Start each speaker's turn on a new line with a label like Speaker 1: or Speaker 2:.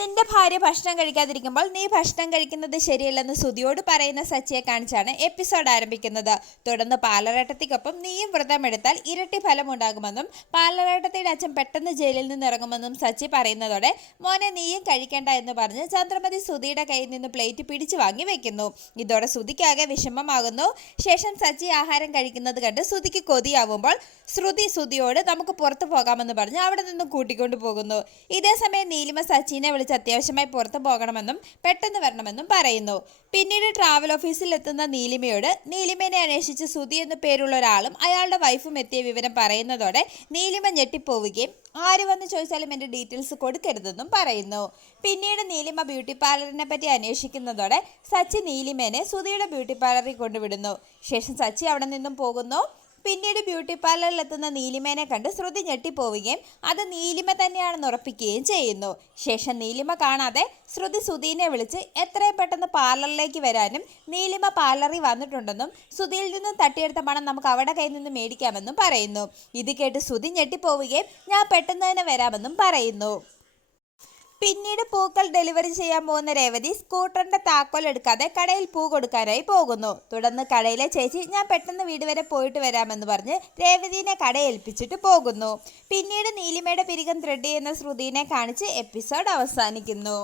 Speaker 1: നിന്റെ ഭാര്യ ഭക്ഷണം കഴിക്കാതിരിക്കുമ്പോൾ നീ ഭക്ഷണം കഴിക്കുന്നത് ശരിയല്ലെന്ന് സുതിയോട് പറയുന്ന സച്ചിയെ കാണിച്ചാണ് എപ്പിസോഡ് ആരംഭിക്കുന്നത്. തുടർന്ന് പാലറേട്ടത്തിക്കൊപ്പം നീയും വ്രതമെടുത്താൽ ഇരട്ടി ഫലമുണ്ടാകുമെന്നും പാലറേട്ടത്തിയുടെ അച്ഛൻ പെട്ടെന്ന് ജയിലിൽ നിന്ന് ഇറങ്ങുമെന്നും സച്ചി പറയുന്നതോടെ മോനെ നീയും കഴിക്കേണ്ട എന്ന് പറഞ്ഞ് ചന്ദ്രമതി സുതിയുടെ കയ്യിൽ നിന്ന് പ്ലേറ്റ് പിടിച്ചു വാങ്ങി വെക്കുന്നു. ഇതോടെ സുതിക്കാകെ വിഷമമാകുന്നു. ശേഷം സച്ചി ആഹാരം കഴിക്കുന്നത് കണ്ട് സുതിക്ക് കൊതിയാവുമ്പോൾ ശ്രുതി സുതിയോട് നമുക്ക് പുറത്തു പോകാമെന്ന് പറഞ്ഞ് അവിടെ നിന്നും കൂട്ടിക്കൊണ്ടു പോകുന്നു ഇതേസമയം നീലിമ സച്ചിനെ വിളിച്ച് അത്യാവശ്യമായി പുറത്തു പോകണമെന്നും പെട്ടെന്ന് വരണമെന്നും പറയുന്നു. പിന്നീട് ട്രാവൽ ഓഫീസിൽ എത്തുന്ന നീലിമയോട് നീലിമേനെ അന്വേഷിച്ച് സുധി എന്നു പേരുള്ള ഒരാളും അയാളുടെ വൈഫും എത്തിയ വിവരം പറയുന്നതോടെ നീലിമ ഞെട്ടിപ്പോവുകയും ആര് വന്ന് ചോദിച്ചാലും എന്റെ ഡീറ്റെയിൽസ് കൊടുക്കരുതെന്നും പറയുന്നു. പിന്നീട് നീലിമ ബ്യൂട്ടി പാർലറിനെ പറ്റി അന്വേഷിക്കുന്നതോടെ സച്ചി നീലിമേനെ സുധിയുടെ ബ്യൂട്ടി പാർലറിൽ കൊണ്ടുവിടുന്നു. ശേഷം സച്ചി അവിടെ നിന്നും പോകുന്നു. പിന്നീട് ബ്യൂട്ടി പാർലറിൽ എത്തുന്ന നീലിമേനെ കണ്ട് ശ്രുതി ഞെട്ടിപ്പോവുകയും അത് നീലിമ തന്നെയാണെന്ന് ഉറപ്പിക്കുകയും ചെയ്യുന്നു. ശേഷം നീലിമ കാണാതെ ശ്രുതി സുധീനെ വിളിച്ച് എത്രയും പെട്ടെന്ന് പാർലറിലേക്ക് വരാനും നീലിമ പാർലറിൽ വന്നിട്ടുണ്ടെന്നും സുധിയിൽ നിന്നും തട്ടിയെടുത്ത പണം നമുക്ക് അവിടെ കയ്യിൽ നിന്ന് മേടിക്കാമെന്നും പറയുന്നു. ഇത് കേട്ട് സുധി ഞെട്ടിപ്പോവുകയും ഞാൻ പെട്ടെന്ന് തന്നെ വരാമെന്നും പറയുന്നു. പിന്നീട് പൂക്കൾ ഡെലിവറി ചെയ്യാൻ പോകുന്ന രേവതി സ്കൂട്ടറിന്റെ താക്കോൽ എടുക്കാതെ കടയിൽ പൂ കൊടുക്കാനായി പോകുന്നു. തുടർന്ന് കടയിലെ ചേച്ചി ഞാൻ പെട്ടെന്ന് വീട് വരെ പോയിട്ട് വരാമെന്ന് പറഞ്ഞ് രേവതിനെ കട ഏൽപ്പിച്ചിട്ട് പോകുന്നു. പിന്നീട് നീലിമയുടെ പിരികം ത്രെഡ് ചെയ്യുന്ന ശ്രുതിനെ കാണിച്ച് എപ്പിസോഡ് അവസാനിക്കുന്നു.